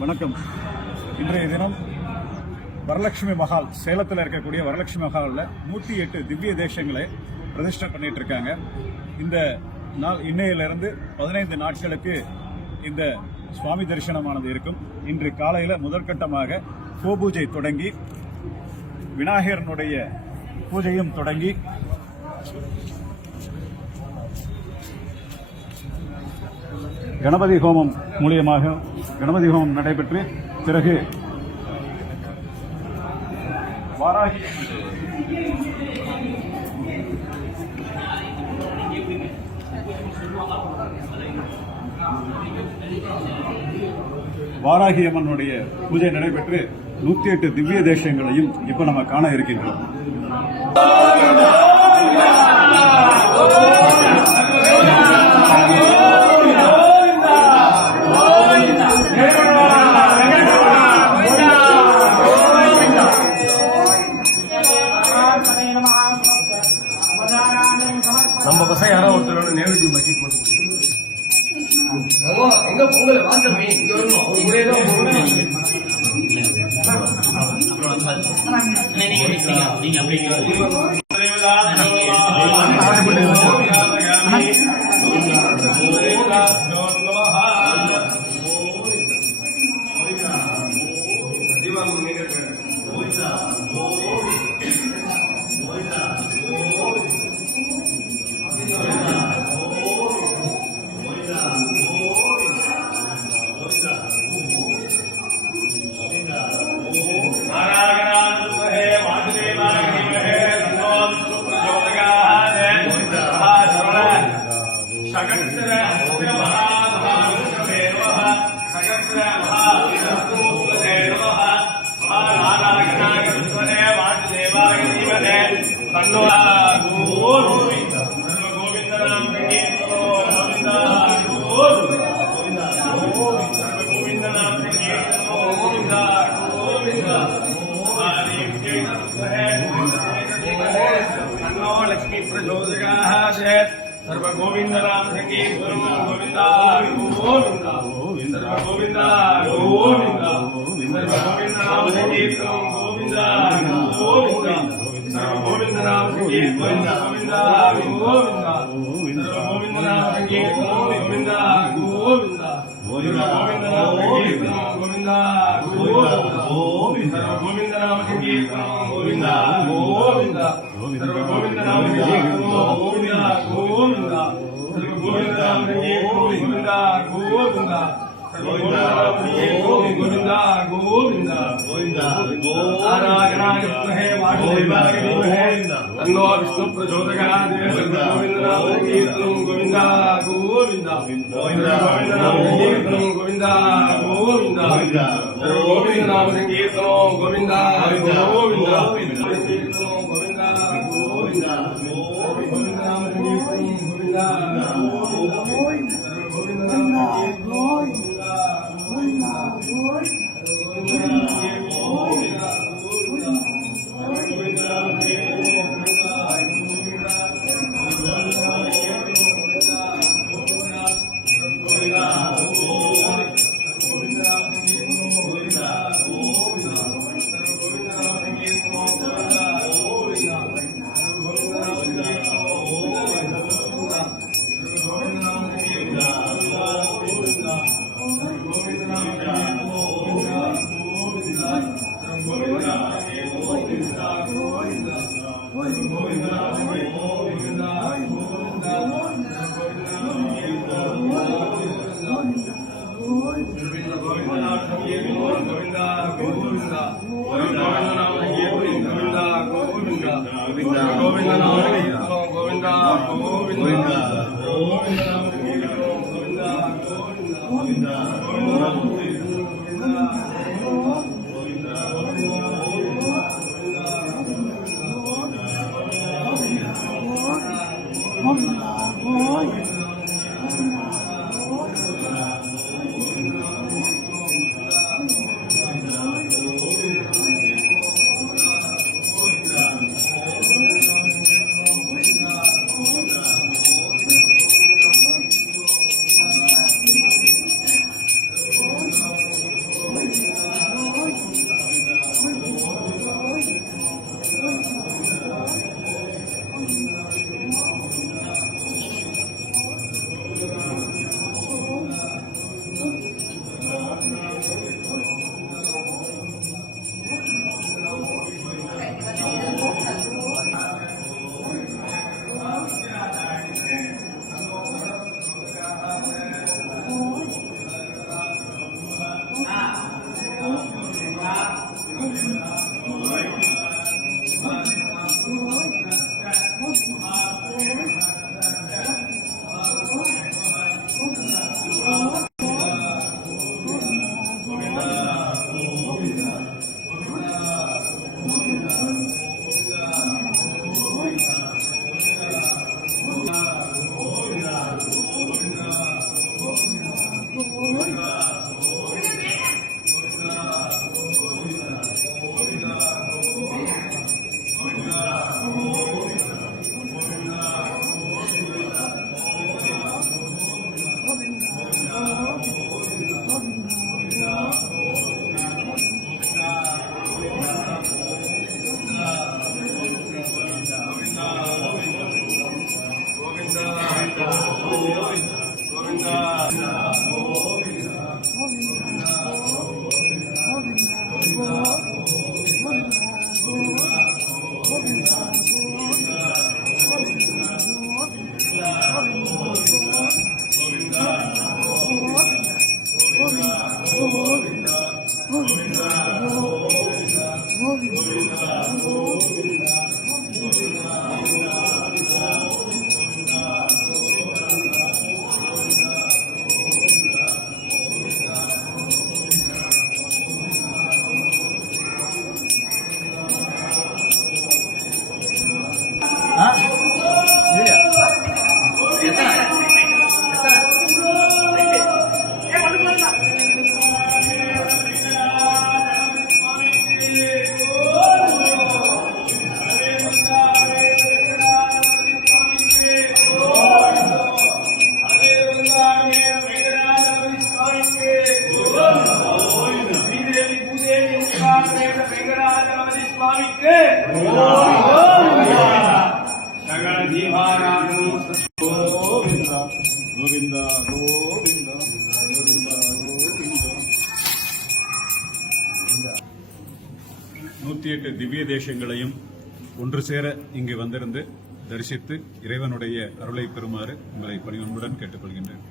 வணக்கம். இன்றைய தினம் வரலட்சுமி மஹால், சேலத்தில் இருக்கக்கூடிய வரலட்சுமி மஹாலில் 108 திவ்ய தேசங்களை பிரதிஷ்டை பண்ணிட்டு இருக்காங்க. இந்த நாள் இன்னையிலிருந்து 15 நாட்களுக்கு இந்த சுவாமி தரிசனமானது இருக்கும். இன்று காலையில் முதற்கட்டமாக கோபூஜை தொடங்கி விநாயகரனுடைய பூஜையும் தொடங்கி கணபதி ஹோமம் மூலியமாக கணபதி ஹோமம் நடைபெற்று பிறகு வாராகி அம்மனுடைய பூஜை நடைபெற்று 108 திவ்ய தேசங்களையும் இப்ப நம்ம காண இருக்கின்றோம். நம்ம பசங்க யாரோ ஒருத்தரோட நேவேஜ் பக்கெட் மட்டும் எங்க பொங்கல் வாசமே இங்க வரணும். ஒரு முறையே தான் लक्ष्मी प्रचोदयात् सर्व गोविंद नाम संकीर्तनं गोविंदा गोविंदा सर्व गोविंदा गोविंदा सर्व गोविंद नाम संकीर्तनं गोविंदा गोविंदा सर्व गोविंद नाम संकीर्तनं गोविंदा गोविंदा सर्व गोविंद नाम संकीर्तनं गोविंदा गोविंदा गोविंद नाम संकीर्तनं गोविंदा गोविंदा सर्व गोविंद नाम संकीर्तनं गोविंदा गोविंदा सर्व गोविंद नाम संकीर्तनं गोविंदा गोविंदा सर्व गोविंद नाम संकीर्तनं गोविंदा गोविंदा गोविंदा गोविंदा गोविंदा नारायणाय विद्महे वासुदेवाय धीमहि तन्नो विष्णु प्रचोदयात् गोविंद नाम संकीर्तनं गोविंदा गोविंदा गोविंदा नाम संकीर्तनं गोविंदा गोविंदा सर्व गोविंद नाम संकीर्तनं गोविंदा गोविंदा संकीर्तनं गोविंदा गोविंदा गोविंद नाम संकीर्तनं गोविंदा கோவிந்தா கோவிந்தா கோவிந்தா கோவிந்தா. 108 திவ்ய தேசங்களையும் ஒன்று சேர இங்கு வந்திருந்து தரிசித்து இறைவனுடைய அருளை பெறுமாறு உங்களை பணிவன்புடன் கேட்டுக்கொள்கின்றேன்.